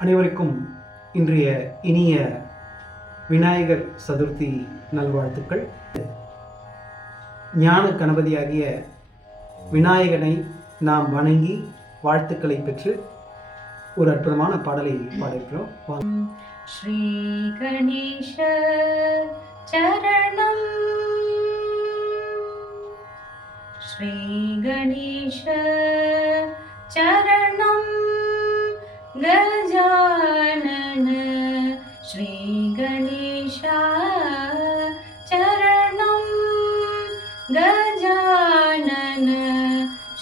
அனைவருக்கும் இன்றைய இனிய விநாயகர் சதுர்த்தி நல்வாழ்த்துக்கள். ஞான கணபதியாகிய விநாயகனை நாம் வணங்கி வாழ்த்துக்களை பெற்று ஒரு அற்புதமான பாடலை பாடியிருக்கிறோம். ஸ்ரீ கணேஷ சரணம், ஸ்ரீ கணேஷ சரணம், கஜானன ஸ்ரீ கணேஷா சரணம், கஜானன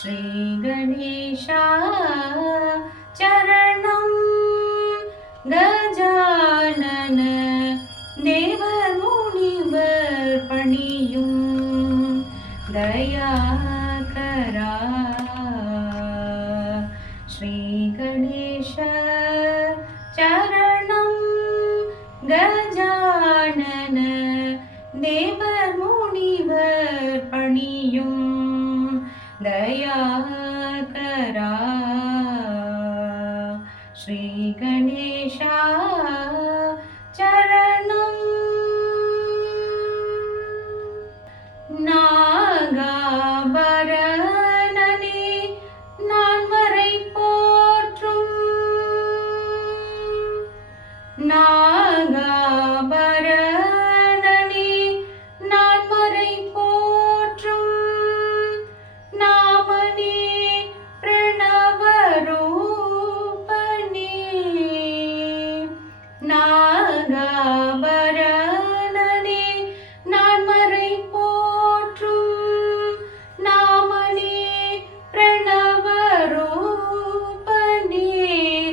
ஸ்ரீ கணேஷா சரணம், கஜானன தேவர் முனிவர் பணியும் தயாகரா ஸ்ரீ கணேஷ சரணம், கஜானன தேவர் முனிவர் பணியும் தயாகரா ஸ்ரீ கணேஷா சரணம். நாகாபரணனே நான்மறை போற்றும், நாகாபரணனே நான்மறை போற்றும், நாமனே பிரணவரூபனே, நாகாபரணனே நான்மறை போற்றும், நாமனே பிரணவரூபனே,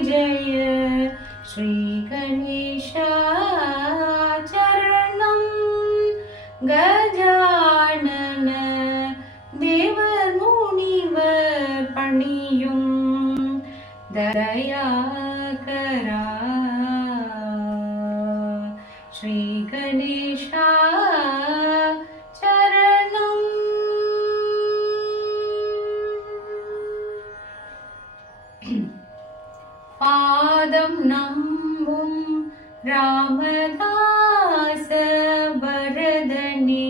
ஜெய ஸ்ரீ கணேஷா சரணம், கஜானன தேவர் முனிவர் பணியும் தயாகரா ஸ்ரீ கணேஷா சரணம். பாதம் நம்பும் ராமதாச பரதனே,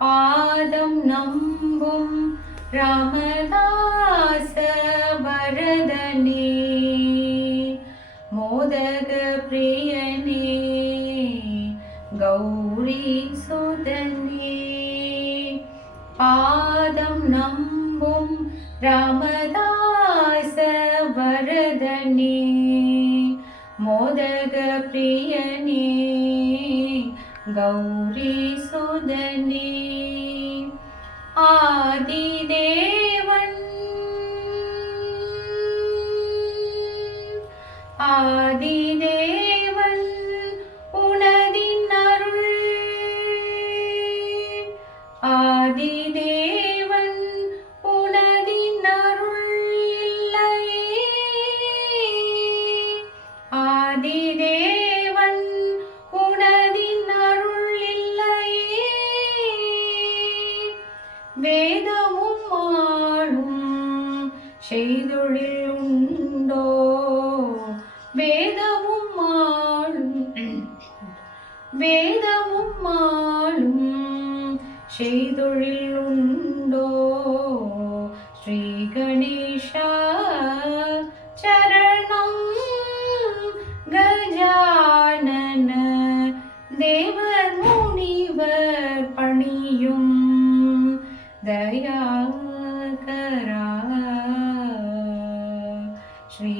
பாதம் நம்பும் ராமதாச பரதனே, மோதக பிரியனே கௌரி சுதனே, பாதம் நம்பும் ராமதாச பரதனே, மோதக பிரியனே கௌரி சுதனே, ஆதிதேவன் ஆதிதேவன் உனதின் அருள், ஆதிதேவன் உனதின் அருள் இல்லையே, ஆதிதேவன் உனதின் அருள் இல்லையே, வேதமும் ஆளும் செய்தொழில் உண்டோ, வேதமும் ஆளும் வேதமும் ஆளும் செய்தொழில் உண்டோ, ஸ்ரீ கணேஷா சரணம், கஜானன தேவர் முனிவர் பணியும் தயாகரா ஸ்ரீ